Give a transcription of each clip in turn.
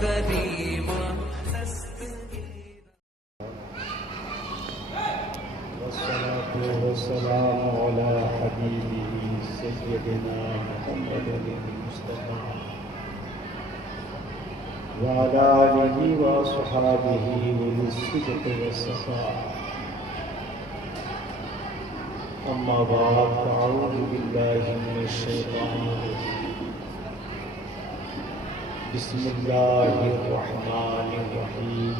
كريما والصلاة والسلام على حبيبه سيدنا محمد المصطفى وعلى آله وصحبه أولي الصدق والصفاء. أما بعد فأعوذ بالله من الشيطان الرجيم. بسم الله الرحمن الرحيم.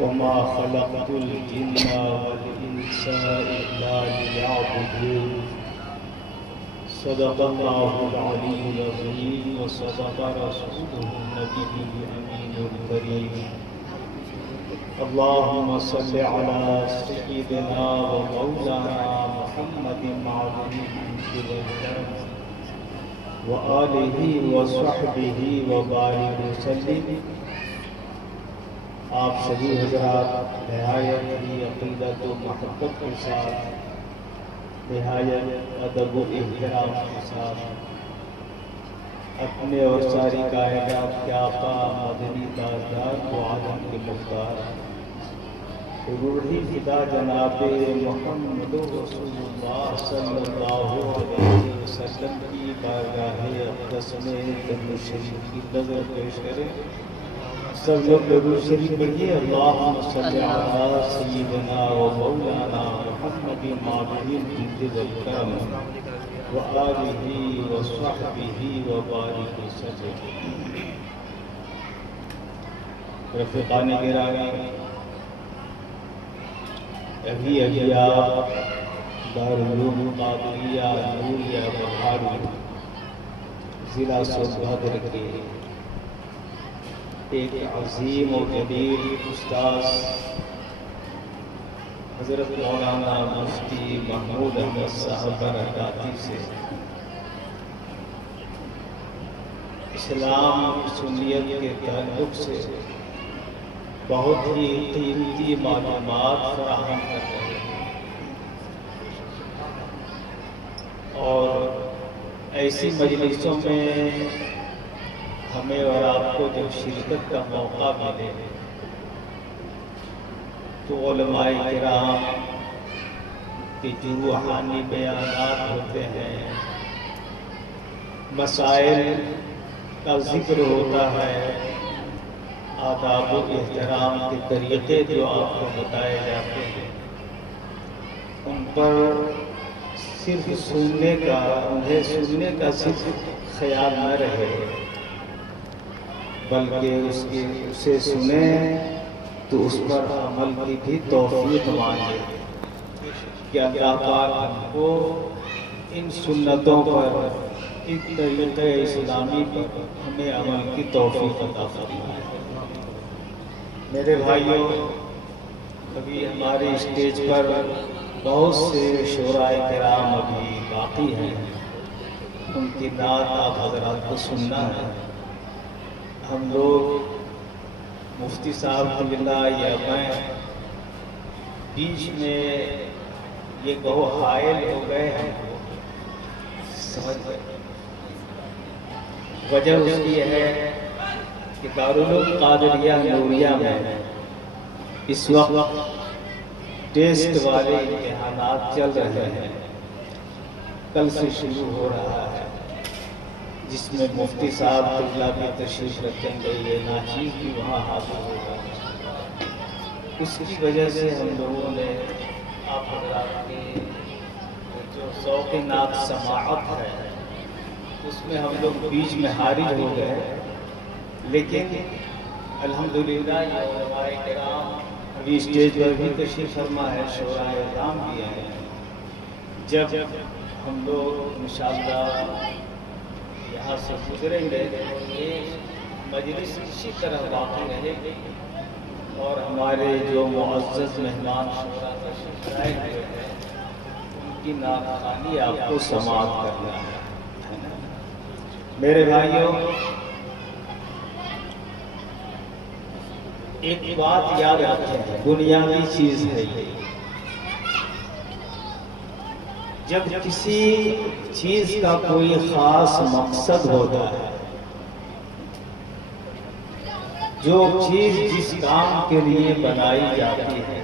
وما خلقت الجن والإنس إلا ليعبدون. صدق الله العلي العظيم وصدق رسوله النبي الأمين الكريم. اللهم صل على سيدنا ومولانا محمد معظم الجلال وآلہ وصحبہ وبارک وسلم. آپ سبھی حضرات نہایت ہی عقیدت و محبت کے ساتھ، نہایت ادب و احترام کے ساتھ اپنے اور ساری کائنات کے آقا مدنی تاجدار و عالم کے مختار روحی فدا جناب محمد رسول اللہ صلی اللہ علیہ وسلم کی بارگاہ اقدس میں درود شریف کی نظر پیش کریں. سب لوگ درود شریف پڑھیے. اللہم صلی علی سیدنا و مولانا محمد معظم الجد والکرم وآلہ وصحبہ وبارک وسلم. رفیقان گرامی، ابھی آپ دارالعلوم قادریہ نوریہ بہاری ضلع سوبھدر کے ایک عظیم و جلیل استاذ حضرت مولانا مفتی محمود احمد صاحب برکاتی سے اسلام سنیت کے تعلق سے بہت ہی قیمتی معلومات فراہم کر رہے ہیں، اور ایسی مجلسوں میں ہمیں اور آپ کو جب شرکت کا موقع ملے تو علماء کرام کے جو روحانی بیانات ہوتے ہیں، مسائل کا ذکر ہوتا ہے، آداب و احترام کے طریقے جو آپ کو بتائے جاتے ہیں، ان پر صرف انہیں سننے کا صرف خیال نہ رہے، بلکہ اسے سنیں تو اس پر عمل کی بھی توفیق مانگے کہ اللہ پاک ہم کو ان سنتوں پر، ان طریقے اسلامی پر ہمیں عمل کی توفیق عطا فرمائے. میرے بھائیوں، ابھی ہمارے اسٹیج پر بہت سے شعراء کرام ابھی باقی ہیں، ان کی نعت آپ حضرات کو سننا ہے. ہم لوگ مفتی صاحب قبلہ یا میں بیچ میں یہ کہو حائل ہو گئے ہیں، سمجھ گئے. وجہ اس کی ہے کہ دارالعلوم قادریہ نوریہ میں اس وقت ٹیسٹ والے امتحانات چل رہے ہیں. کل سے شروع ہو رہا ہے، جس میں مفتی صاحب قبلہ بھی تشریف رکھیں گے، یہ ناچیز بھی وہاں حاضر ہوگا. اس کی وجہ سے ہم لوگوں نے آپ حضرات کی جو ذوق نعت سماعت ہے اس میں ہم لوگ بیچ میں حارج ہو گئے، لیکن الحمدللہ یہ علماء کرام ابھی اسٹیج پر بھی تشریف فرما ہے، شعراء اعظام بھی ہیں. جب ہم لوگ انشاءاللہ یہاں سے گزریں گے یہ مجلس اسی طرح باقی رہے گی، اور ہمارے جو معزز مہمان شعراء تشریف لائے ہوئے ہیں ان کی نعت خوانی آپ کو سماعت کرنا ہے. میرے بھائیوں، ایک بات یاد رکھیں، بنیادی چیز ہے یہ، جب کسی چیز کا کوئی خاص مقصد ہوتا ہے جو چیز جس کام کے لیے بنائی جاتی ہے،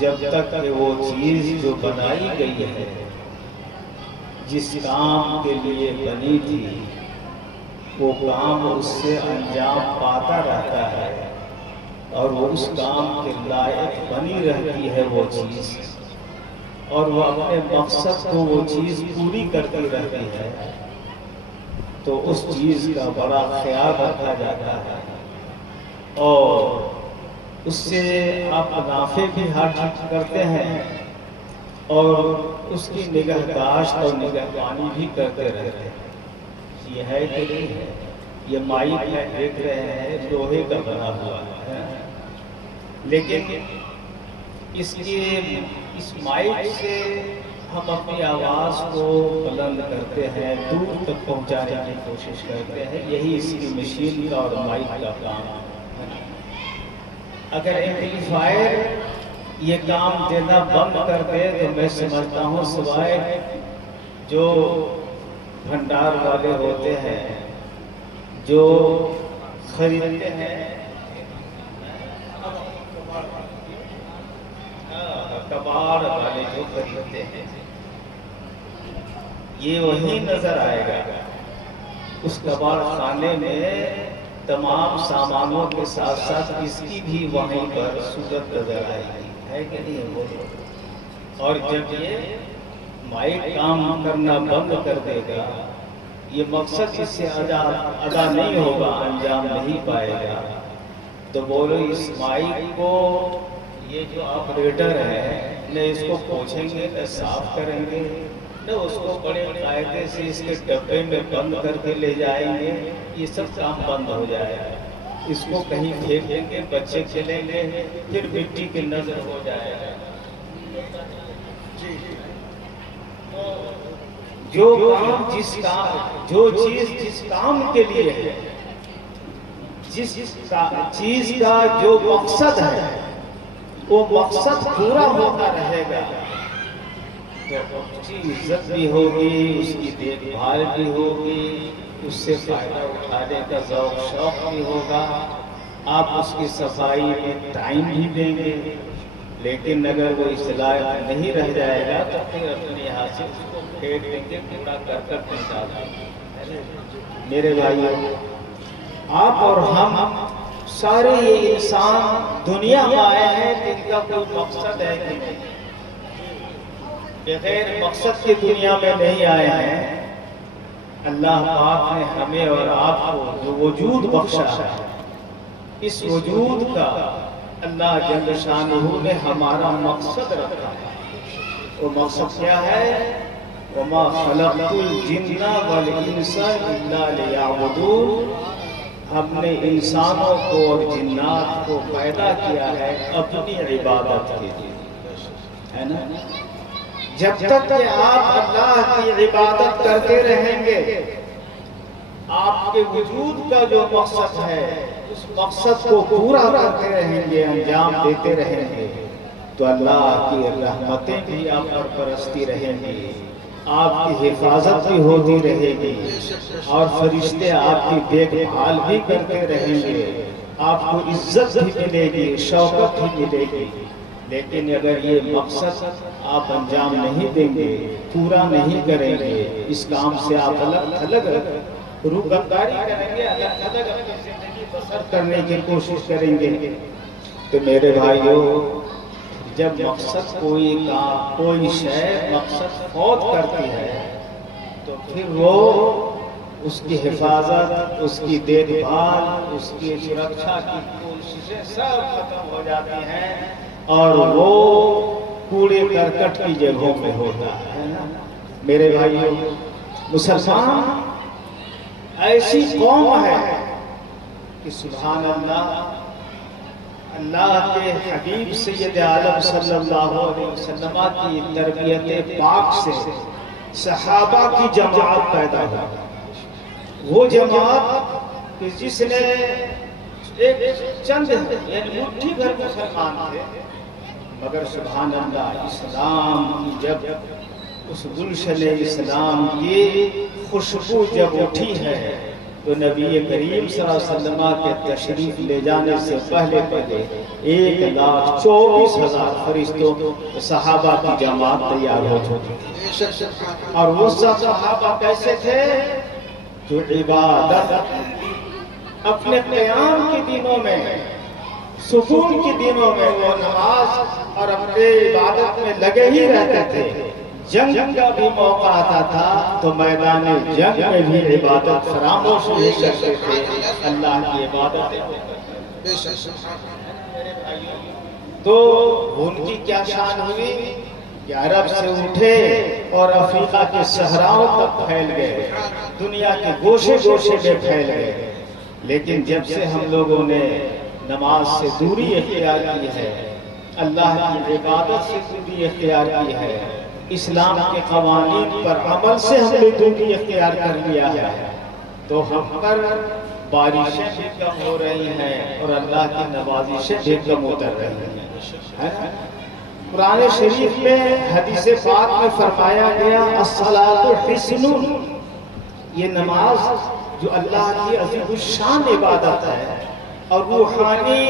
جب تک کہ وہ چیز جو بنائی گئی ہے جس کام کے لیے بنی تھی، وہ کام اس سے انجام پاتا رہتا ہے اور وہ اس کام کے لائق بنی رہتی ہے وہ چیز، اور وہ اپنے مقصد کو وہ چیز پوری کرتی رہتی ہے، تو اس چیز کا بڑا خیال رکھا جاتا ہے اور اس سے آپ منافع بھی حاصل کرتے ہیں اور اس کی نگہداشت اور نگہبانی بھی کرتے رہتے ہیں۔ یہ ہے کہ نہیں ہے؟ یہ مائک میں دیکھ رہے ہیں لوہے کا بنا ہوا ہے، لیکن اس مائک سے ہم اپنی آواز کو بلند کرتے ہیں، دور تک پہنچانے کی کوشش کرتے ہیں، یہی اس کی مشین کا اور مائک کا کام ہے۔ اگر ایمپلیفائر یہ کام دینا بند کر دے تو میں سمجھتا ہوں سوائے جو بھنڈار والے ہوتے ہیں جو خریدتے ہیں، کباڑ والے جو خریدتے ہیں، یہ وہی نظر آئے گا۔ اس کباڑ خانے میں تمام سامانوں کے ساتھ ساتھ اس کی بھی وہیں پر صورت نظر آئے گی، ہے کہ نہیں؟ اور جب یہ مائک کام کرنا بند کر دے گا، یہ مقصد اس سے ادا نہیں ہوگا، انجام نہیں پائے گا، تو بولو اس مائک کو یہ جو آپریٹر ہے نہ اس کو پوچھیں گے نہ صاف کریں گے، نہ اس کو بڑے قاعدے سے اس کے ڈبے میں بند کر کے لے جائیں گے، یہ سب کام بند ہو جائے گا۔ اس کو کہیں پھینک دیں گے، بچے کھیلیں گے، پھر مٹی کی نظر ہو جائے گا۔ جو چیز جس کام کے لیے ہے، جس چیز کا جو مقصد ہے وہ مقصد پورا ہوتا رہے گا تو اس کی عزت بھی ہوگی، اس کی دیکھ بھال بھی ہوگی، اس سے فائدہ اٹھانے کا ذوق شوق بھی ہوگا، آپ اس کی صفائی میں ٹائم بھی دیں گے۔ لیکن اگر وہ اصلاح نہیں رہ جائے گا تو پھر اپنے یہاں سے اس کو پھینک دیں گے، کوڑا کرکٹ پہنچا دیں گے۔ میرے بھائیوں، آپ اور ہم سارے یہ انسان دنیا میں آئے ہیں جن کا کوئی مقصد ہے کہ نہیں؟ بغیر مقصد کی دنیا میں نہیں آئے ہیں۔ اللہ پاک نے ہمیں اور آپ کو جو وجود بخشا ہے، اس وجود کا اللہ جل شانہ نے ہمارا مقصد رکھا ہے۔ وہ مقصد کیا ہے؟ وَمَا خَلَقْتُ الْجِنَّ وَالْإِنسَ إِلَّا لِيَعْبُدُونِ۔ ہم نے انسانوں کو اور جنات کو پیدا کیا ہے اپنی عبادت کے لیے، ہے نا؟ جب تک کہ آپ اللہ کی عبادت کرتے رہیں گے، آپ کے وجود کا جو مقصد ہے اس مقصد کو پورا کرتے رہیں گے، انجام دیتے رہیں گے، تو اللہ کی رحمتیں بھی آپ پر برستی رہیں گی، آپ کی حفاظت بھی ہوتی رہے گی اور فرشتے آپ کی دیکھ بھال بھی کرتے رہیں گے، آپ کو عزت بھی ملے گی، شوکت بھی ملے گی۔ لیکن اگر یہ مقصد آپ انجام نہیں دیں گے، پورا نہیں کریں گے، اس کام سے آپ الگ روگرداری کریں گے، الگ اپنی زندگی بسر کرنے کی کوشش کریں گے، تو میرے بھائیوں، جب مقصد کوئی شے مقصد فوت کرتی ہے تو پھر وہ اس کی حفاظت، اس کی دیکھ بھال، اس کی سرکشا کی کوششیں سب ختم ہو جاتی ہیں اور وہ کوڑے کرکٹ کی جگہوں میں ہوتا ہے۔ میرے بھائیوں، مسلمان ایسی قوم ہے کہ سبحان اللہ، اللہ کے حبیب سید عالم صلی اللہ علیہ وسلم کی تربیت پاک سے صحابہ کی جماعت پیدا ہوئی۔ وہ جماعت کہ جس نے ایک چند یعنی مٹھی بھر مسلمان تھے، مگر سبحان اللہ، اسلام کی جب اس گلشن اسلام کی خوشبو جب اٹھی ہے تو نبی کریم صلی اللہ علیہ وسلم کے تشریف لے جانے سے پہلے 1,24,000 فرشتوں صحابہ کی جماعت تیار ہو چکی تھی۔ اور وہ سب صحابہ کیسے تھے؟ جو عبادت اپنے قیام کے دنوں میں، سکون کے دنوں میں وہ نماز اور اپنے عبادت میں لگے ہی رہتے تھے۔ جنگ کا بھی موقع آتا تھا تو میدان جنگ میں بھی عبادت فراموش نہیں کرتے تھے، اللہ کی عبادت۔ تو ان کی کیا شان ہوئی کہ عرب سے اٹھے اور افریقہ کے صحراؤں تک پھیل گئے، دنیا کے گوشے گوشے میں پھیل گئے۔ لیکن جب سے ہم لوگوں نے نماز سے دوری اختیار کی ہے، اللہ کی عبادت سے دوری اختیار کی ہے، اسلام کے قوانین پر عمل سے ہم نے دوری اختیار کر لیا ہے، تو ہم پر بارشیں بھی کم ہو رہی ہیں اور اللہ کی نوازشیں بھی کم اتر رہی ہیں۔ قرآن شریف میں حدیث پاک میں فرمایا گیا الصلاۃ حصن، یہ نماز جو اللہ کی عظیم الشان عبادت ہے اور روحانی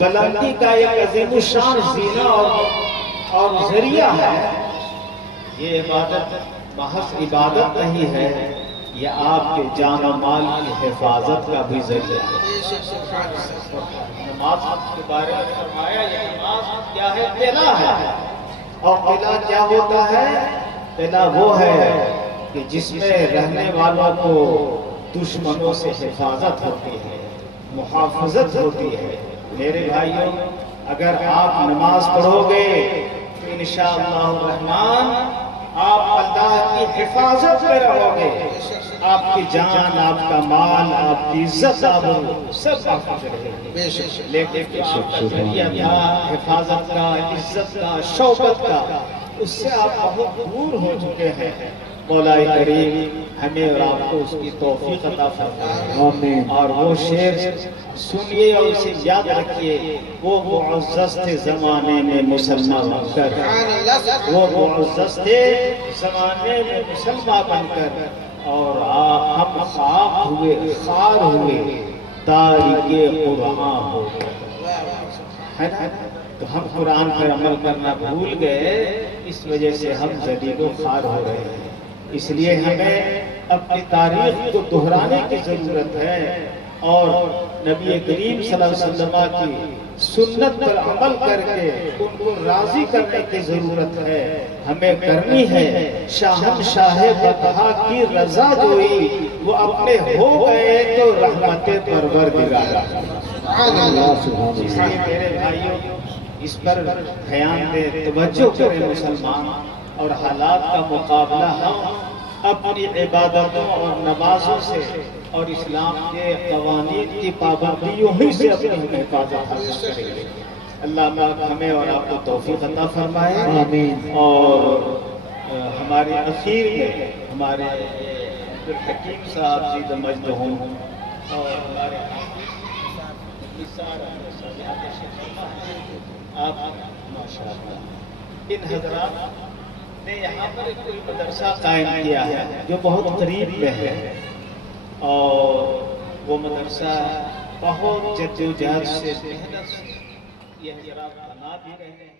بلندی کا ایک عظیم الشان زینہ اور ذریعہ ہے، یہ عبادت محض عبادت نہیں ہے، یہ آپ کے جان و مال کی حفاظت کا بھی ذریعہ ہے۔ نماز کے بارے میں فرمایا یہ نماز کیا ہے؟ قلعہ ہے۔ اور قلعہ کیا ہوتا ہے؟ قلعہ وہ ہے کہ جس میں رہنے والوں کو دشمنوں سے حفاظت ہوتی ہے، محافظت ہوتی ہے۔ میرے بھائیوں، اگر آپ نماز پڑھو گے تو انشاءاللہ الرحمن آپ اللہ کی حفاظت میں رہو گے، آپ کی جان، آپ کا مال، آپ کی عزت سب محفوظ رہے گی۔ لیکن آپ کا ذریعہ تھا حفاظت کا، عزت کا، شوکت کا، اس سے آپ بہت دور ہو چکے ہیں۔ مولا کریم ہمیں اور آپ کو اس کی توفیق عطا فرمائے۔ اور وہ شعر سنیے اور اسے یاد رکھیے، وہ معزز تھے زمانے میں مسلمان بن کر، وہ معزز تھے زمانے میں مسلمان بن کر، اور ہم خاک ہوئے، خار ہوئے، تارک قرآن ہو گئے۔ تو ہم قرآن پر عمل کرنا بھول گئے، اس وجہ سے ہم ذلیل و خوار ہو رہے ہیں۔ اس لیے ہمیں اپنی تاریخ کو دہرانے کی ضرورت ہے اور نبی کریم صلی اللہ علیہ وسلم کی سنت پر عمل کر کے ان کو راضی کرنے کی ضرورت ہے، ہمیں کرنی ہے۔ شاہنشاہ بطحا کی رضا جوئی، وہ اپنے ہو گئے تو رحمت پروردگار۔ اس لیے میرے بھائیوں اس پر دھیان دیں، توجہ کریں مسلمان، اور حالات کا مقابلہ ہم اپنی عبادتوں اور نمازوں سے اور اسلام کے قوانین کی پابندیوں ہی سے اپنی حفاظت حاصل کریں گے۔ اللہ پاک ہمیں اور آپ کو توفیق عطا فرمائے۔ آمین۔ اور ہمارے اخیر میں ہمارے عبدالحکیم صاحب زید مجد ہوں اور ہمارے آپ ماشاءاللہ ان حضرات نے یہاں پر ایک مدرسہ قائم کیا ہے جو بہت قریب میں ہے، اور وہ مدرسہ بہت جدوجہد سے محنت سے یہ حضرات بنا بھی رہے ہیں۔